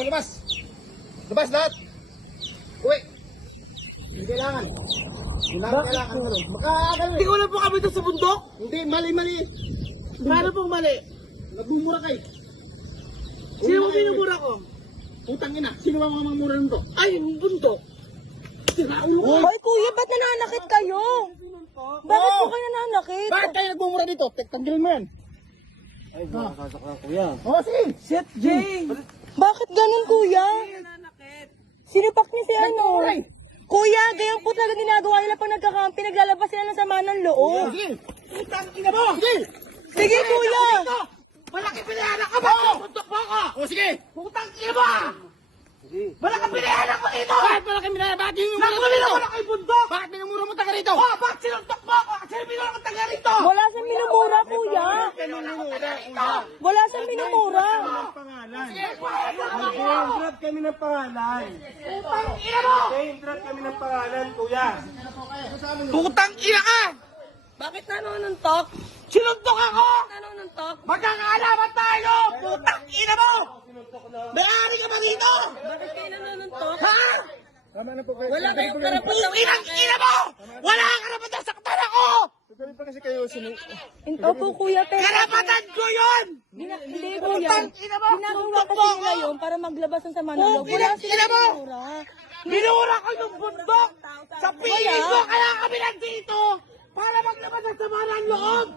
Lumabas! Lumabas lahat! Uwi! Hindi kailangan. Kailangan. Hindi ko na po kami doon sa bundok. Hindi, mali. Paano pong mali? Nagmumura kayo. Sino mo binumura ko? Putang ina, sino ba mga mamura nito? Ay, yung bundok. Sinaulo ko. Hoy kuya, ba't nananakit kayo? Bakit po kayo nananakit? Bakit kayo nagmumura dito? Tanggalin mo yan. Ay, baka sasaklan kuya. Oo, sige. Shit, Jay! Bakit ganun kuya? Nananakit. Sinipak niya si ano? Nagmumura eh. Kuya, gayang po talaga ginagawa nila pag nagkakampi, naglalabas sila ng sama ng loob. Sige. Putang ina mo! Sige. Sige kuya! Malaki pinayanan ka ba? Bundok mo ako! O sige. Putang ina mo! Malaki pinayanan ko dito! Bakit malaki minaya? Bakit yung mura mo Nakulit dito? ako na kay bundok! Bakit minumura mo taga rito? Oh, bakit sinuntok mo ako? Kasi binulong ang taga rito! Wala siyang minumura kuya. Wala siyang minumura. Nag-drop kami ng pangalan. Putang ina mo! Nag-drop kami ng pangalan, kuya. Putang ina ka! Bakit nanonuntok? Sinuntok ako! Nanonuntok? Magkakaalaman tayo! Putang ina mo! May-ari ka ba dito? Bakit kayo nanonuntok? Ha? Tama na po kayo. Wala kayong karapatan. Inang ina mo! Wala ka karapatan saktan ako! Tuloy pa kasi kayo Opo kuya, pero... Karapatan ko yun! Hindi kuya. Putang ina mo! Ginagawa Sinuntok kasi mo nila ako! yun para maglabas ng sama ng loob. Wala Inang ina silang mo! minumura. Binura ko yung bundok! Sa piling ko kaya kami nandito! Para maglabas ng sama ng loob!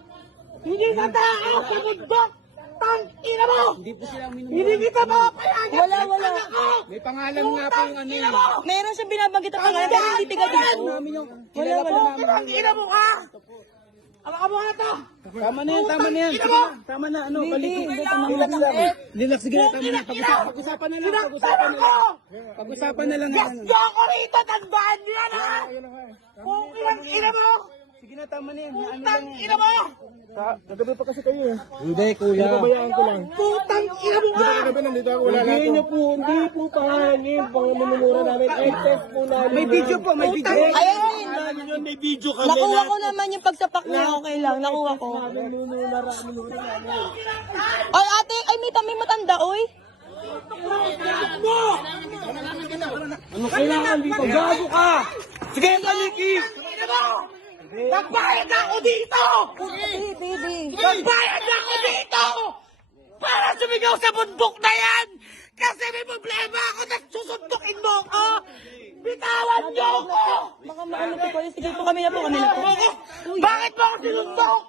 Hindi ka tao sa bundok! Tang ina mo! Hindi kita mapapayagan! Wala. Ako! May pangalan nga po yung ano Ina mo! Meron siyang binabanggit ang pangalan pero hindi tiga dito. Wala. Tang ina mo ka! Ang mo nga to! Tama na yan. Ina mo! Tama na, ano, Hindi, balik. relax lang. Relax, sige na, tama na. Pag-usapan na lang, pag-usapan na lang. Pag-usapan na lang. Gasto ako rito! Tandaan niyo yan ha! Kung ilang ina mo! Sige na, tama na yan. Putang ina mo! Nagabi pa kasi kayo eh. Hindi, kuya. Pabayaan ko lang. Putang ina mo ka! Nagabi nandito ako, wala Hindi lang niyo po, hindi po panganin. Pang-minumura namin. Excess po namin. May video po, may video. Ayan din. May video kami. Nakuha ko naman yung pagsapak niya. Okay lang, nakuha ko. Minumura namin. Ay ate, ay may matanda, oy. Ano kailangan dito? Gago ka! Sige, Maliki! Ina mo! Nagbayad ako dito! Baby. Nagbayad ako dito! Para sumigaw sa bundok na yan! Kasi may problema ako na susuntukin mo ko! Bitawan niyo ako! Baka maano po kayo. Sige po, kami na po. Bakit mo ako sinuntok?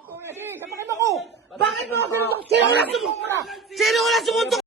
Bakit mo ako sinuntok? Sino wala sumuntok? Sino wala sumuntok?